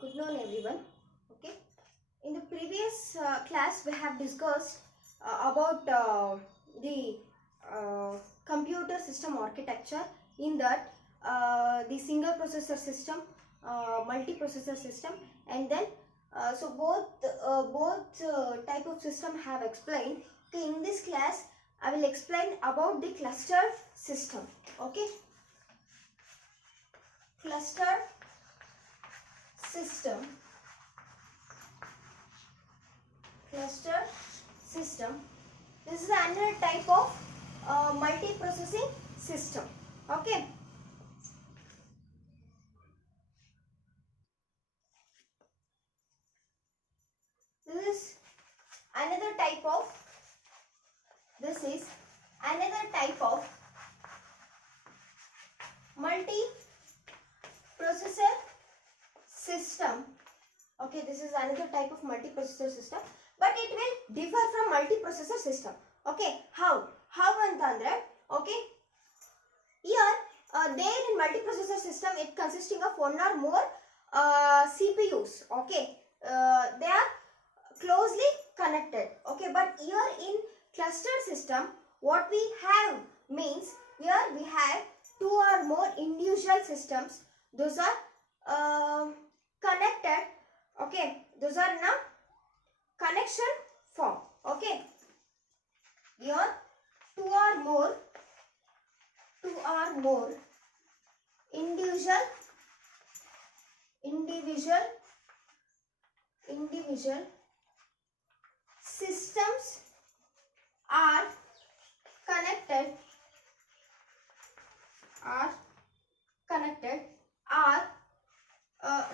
Good noon everyone. Okay, in the previous class we have discussed about the computer system architecture. In that the single processor system, multi-processor system, and then so both type of system have explained. Okay, in this class I will explain about the cluster system. Okay, cluster system. Cluster system. This is another type of multi-processing system. Okay. This is another type of. This is another type of multi-processor system. Okay, this is another type of multi-processor system, but it will differ from multi-processor system. Okay, how antandre, okay, here there in multi-processor system it consisting of one or more CPUs. Okay, they are closely connected. Okay, but here in cluster system what we have means here we have two or more individual systems. Those are connected. Okay, those are in a connection form. Okay, here two or more individual systems are connected.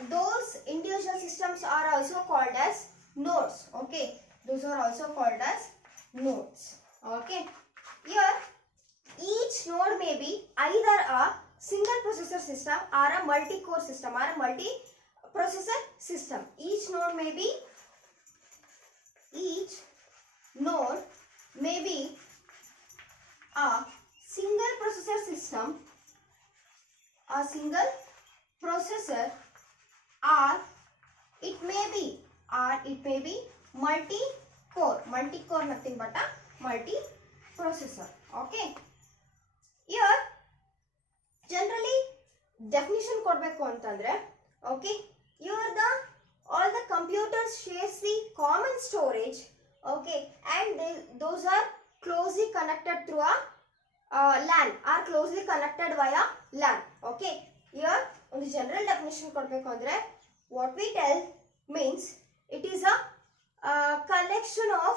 Those individual systems are also called as nodes. Okay, those are also called as nodes. Okay, here each node may be either a single processor system or a multi-core system or a multi-processor system. Each node may be a single processor system, or it may be multi-core. Multi-core nothing but a multi-processor. Okay, here generally definition kodbeku antandre, okay, here all the computers shares the common storage. Okay, and those are closely connected through a LAN, are closely connected via LAN. Okay, here on the general definition kodbeku andre what we tell means it is a collection of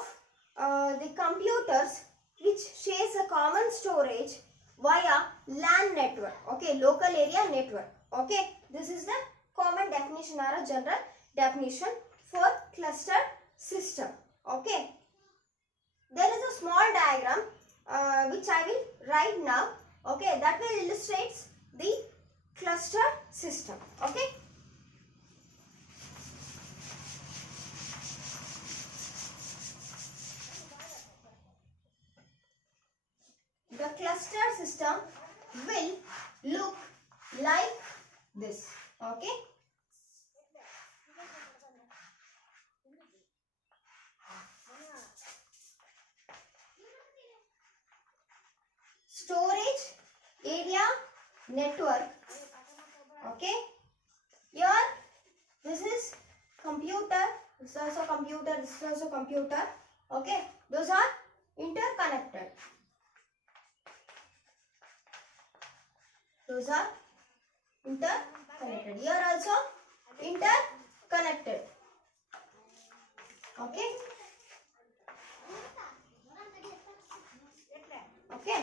the computers which shares a common storage via LAN network. Okay, local area network. Okay, this is the common definition or a general definition for cluster system. Okay, there is a small diagram which I will write now. Okay, that will illustrate the cluster system. Okay, the cluster system will look like this. Okay, storage area network. Okay, here this is computer, this is also computer, this is also computer. Okay, those are interconnected. Those are interconnected. Here also interconnected. Okay. Okay.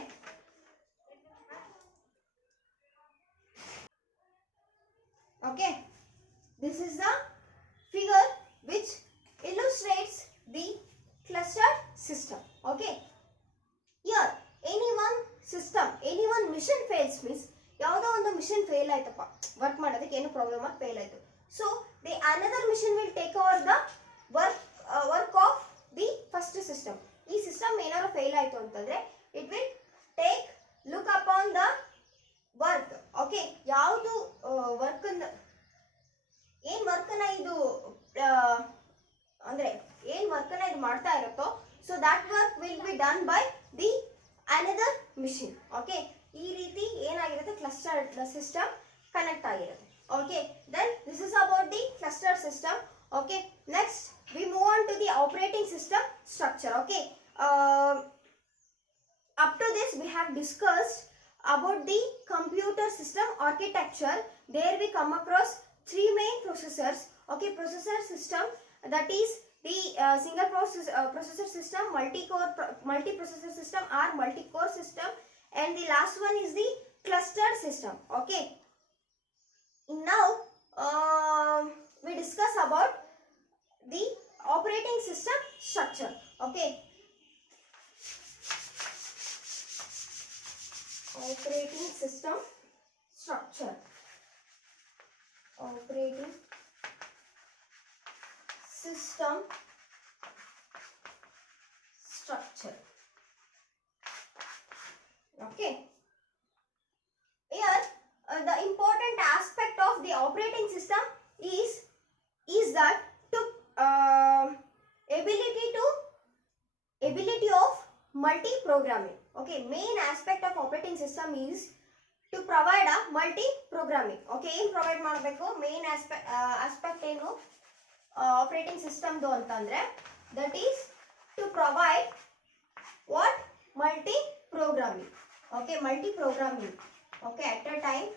Okay. This is the figure which illustrates the cluster system. Okay. Here any one system, any one mission fails means ಯಾವುದೋ ಒಂದು mission fail ಆಯ್ತಪ್ಪ, work ಮಾಡೋದಕ್ಕೆ ಏನು problem ಆಗಿ fail ಆಯಿತು. So the another machine will take over the work of the first system. ಈ system ಏನಾದ್ರು fail ಆಯಿತು ಅಂತಂದರೆ it will take look upon the work. Okay, ಯಾವುದು ವರ್ಕ್ ಏನು ವರ್ಕನ್ನ ಇದು ಅಂದರೆ ಏನು ವರ್ಕನ್ನ ಇದು ಮಾಡ್ತಾ ಇರುತ್ತೋ, so that work will be done by the another machine. Okay, ಈ ರೀತಿ ಏನಾಗಿರುತ್ತೆ, ಕ್ಲಸ್ಟರ್ ಸಿಸ್ಟಮ್ ಕನೆಕ್ಟ್ ಆಗಿರುತ್ತೆ. Okay, then this is about the cluster system. Okay, next we move on to the operating system structure. Okay, up to this we have discussed about the computer system architecture. There we come across three main processors. Okay, processor system, that is the single processor system, multi-processor system or multi-core system, and the last one is the cluster system. Okay, now we discuss about the operating system structure. Okay, operating system structure. Operating system structure. Okay, here the important aspect of the operating system is that to ability of multi-programming. Okay, main aspect of operating system is to provide a multi-programming. Okay, ಏನು provide ಮಾಡಬೇಕು, main aspect ಏನು operating ಸಿಸ್ಟಮ್ದು ಅಂತಂದರೆ, that is to provide what, multi-programming. Okay, multi-programming. Okay, at a time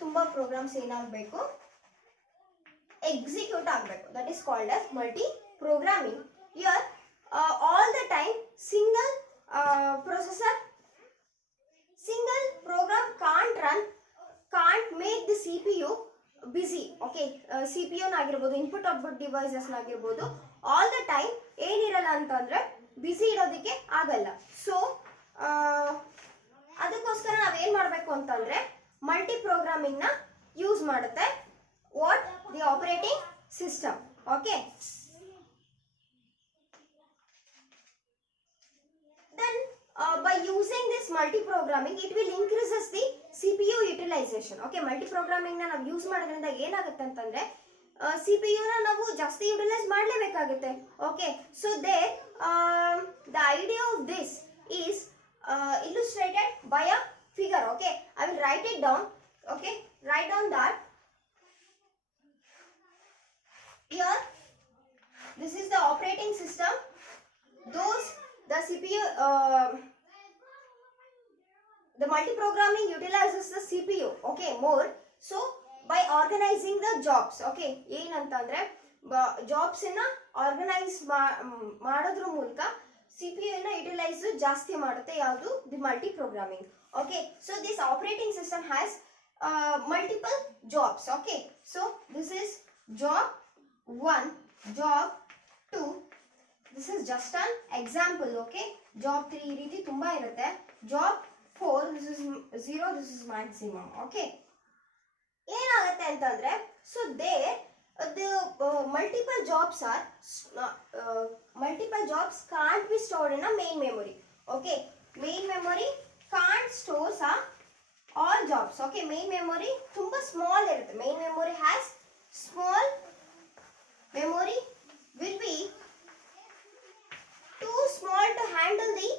ತುಂಬ programs ಏನಾಗಬೇಕು, execute ಆಗಬೇಕು. That is called as multi programming. Here all the time single program can't make the CPU busy. Okay, CPU ನಾಗಿರ್ಬೋದು, input output devices ನಾಗಿರ್ಬೋದು, all the time ಏನಿರಲ್ಲ ಅಂತಂದ್ರೆ ಬಿಸಿ ಇರೋದಕ್ಕೆ ಆಗಲ್ಲ. So ಅದಕ್ಕೋಸ್ಕರ ನಾವೇನು ಮಾಡಬೇಕು ಅಂತಂದರೆ ಮಲ್ಟಿ ಪ್ರೋಗ್ರಾಮಿಂಗ್ನ ಯೂಸ್ ಮಾಡುತ್ತೆ what, the operating system. Okay, then by using this multi programming it will increases the CPU utilization. Okay, multi programming ನ ನಾವು ಯೂಸ್ ಮಾಡೋದ್ರಿಂದ ಏನಾಗುತ್ತೆ ಅಂತಂದ್ರೆ CPU ನ ನಾವು ಜಾಸ್ತಿ ಯುಟಿಲೈಸ್ ಮಾಡಲೇಬೇಕಾಗುತ್ತೆ. Okay, so there the idea of this is illustrated by a figure. Okay, I will write it down. Okay, write down that here this is the operating system. Those the CPU the multi-programming utilizes the CPU. Okay, more so by organizing the jobs. Okay, ಏನಂತಂದ್ರೆ jobs ಅನ್ನ organise ಮಾಡೋದ್ರ ಮೂಲಕ CPU ನ utilise ಜಾಸ್ತಿ ಮಾಡುತ್ತೆ ಯಾವುದು, the multi programming. Okay, so this operating system has multiple jobs. Okay, so this is job 1, job 2. This is just an example. Okay, job 3 ಈ ರೀತಿ ತುಂಬಾ ಇರುತ್ತೆ. job 4, this is 0, this is maximum. Okay, ಏನಾಗುತ್ತೆ ಅಂತಂದ್ರೆ, so there the multiple jobs can't be stored in a main memory. Okay, main memory can't store all jobs. Okay, main memory ತುಂಬಾ small ಇರುತ್ತೆ. main memory has small memory will be too small to handle the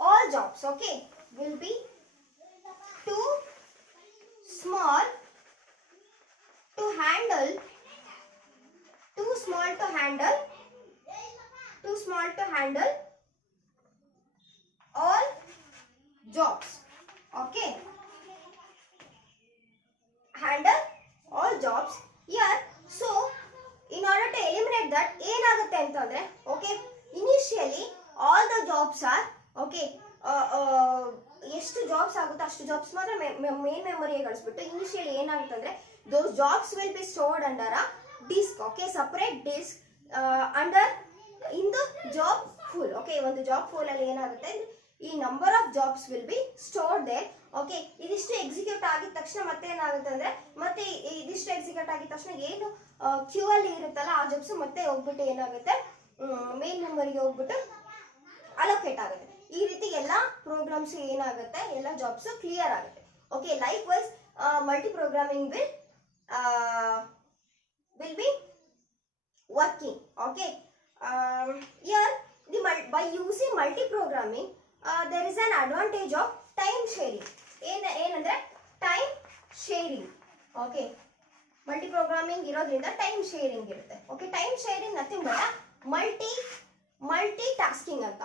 all jobs. Okay, will be too small to handle all jobs. Okay, handle all jobs here. So in order to eliminate that, ಏನಾಗುತ್ತೆ ಅಂತಂದ್ರೆ, okay, initially all the jobs are okay, ಎಷ್ಟು jobs ಆಗುತ್ತೋ ಅಷ್ಟು jobs ಮಾತ್ರ main ಮೆಮೊರಿಗೆ ಕಳಿಸ್ಬಿಟ್ಟು initially ಏನಾಗುತ್ತೆ ಅಂದರೆ those jobs will be stored under a disk. Okay, separate disk under in the job full. Okay, ಒಂದು job full ಅಲ್ಲಿ ಏನಾಗುತ್ತೆ, ಈ number of jobs will be stored there. Okay, ಇದಿಷ್ಟು ಎಕ್ಸಿಕ್ಯೂಟ್ ಆಗಿದ ತಕ್ಷಣ ಮತ್ತೆ ಏನಾಗುತ್ತೆ ಅಂದರೆ, ಮತ್ತೆ ಇದಿಷ್ಟು ಎಕ್ಸಿಕ್ಯೂಟ್ ಆಗಿದ ತಕ್ಷಣ ಏನು ಕ್ಯೂ ಅಲ್ಲಿ ಇರುತ್ತಲ್ಲ ಆ ಜಾಬ್ಸ್ ಮತ್ತೆ ಹೋಗ್ಬಿಟ್ಟು ಏನಾಗುತ್ತೆ, ಮೇನ್ ಮೆಮೊರಿಗೆ ಹೋಗ್ಬಿಟ್ಟು ಅಲೋಕೇಟ್ ಆಗುತ್ತೆ. ಈ ರೀತಿ ಎಲ್ಲ ಪ್ರೋಗ್ರಾಮ್ಸ್ ಏನಾಗುತ್ತೆ, ಎಲ್ಲ ಜಾಬ್ಸ್ ಕ್ಲಿಯರ್ ಆಗುತ್ತೆ. Okay, likewise multi programming will will be working. Okay. Here by using multi-programming, there is an advantage of time sharing. ಏನಂದ್ರೆ time sharing. Okay. Multi-programming ಇರೋದ್ರಿಂದ time sharing ಇರುತ್ತೆ. Okay. Time sharing nothing but multitasking ಅಂತ.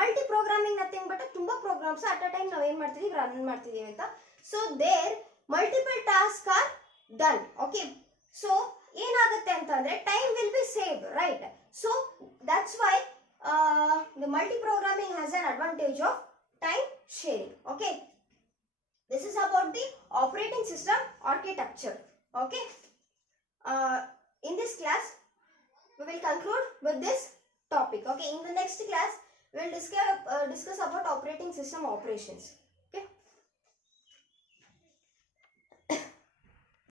Multi-programming nothing but ತುಂಬಾ programs at a time ನಾವು ಏನು ಮಾಡ್ತಿದೀವಿ run ಮಾಡ್ತಿದೀವಿ ಅಂತ. So there multiple tasks are done. Okay. So ಏನಾಗುತ್ತೆ ಅಂತಂದ್ರೆ time will be saved, right? So that's why the multi-programming has an advantage of time sharing. Okay. This is about the operating system architecture. Okay. In this class, we will conclude with this topic. Okay. In the next class, we will discuss about operating system operations.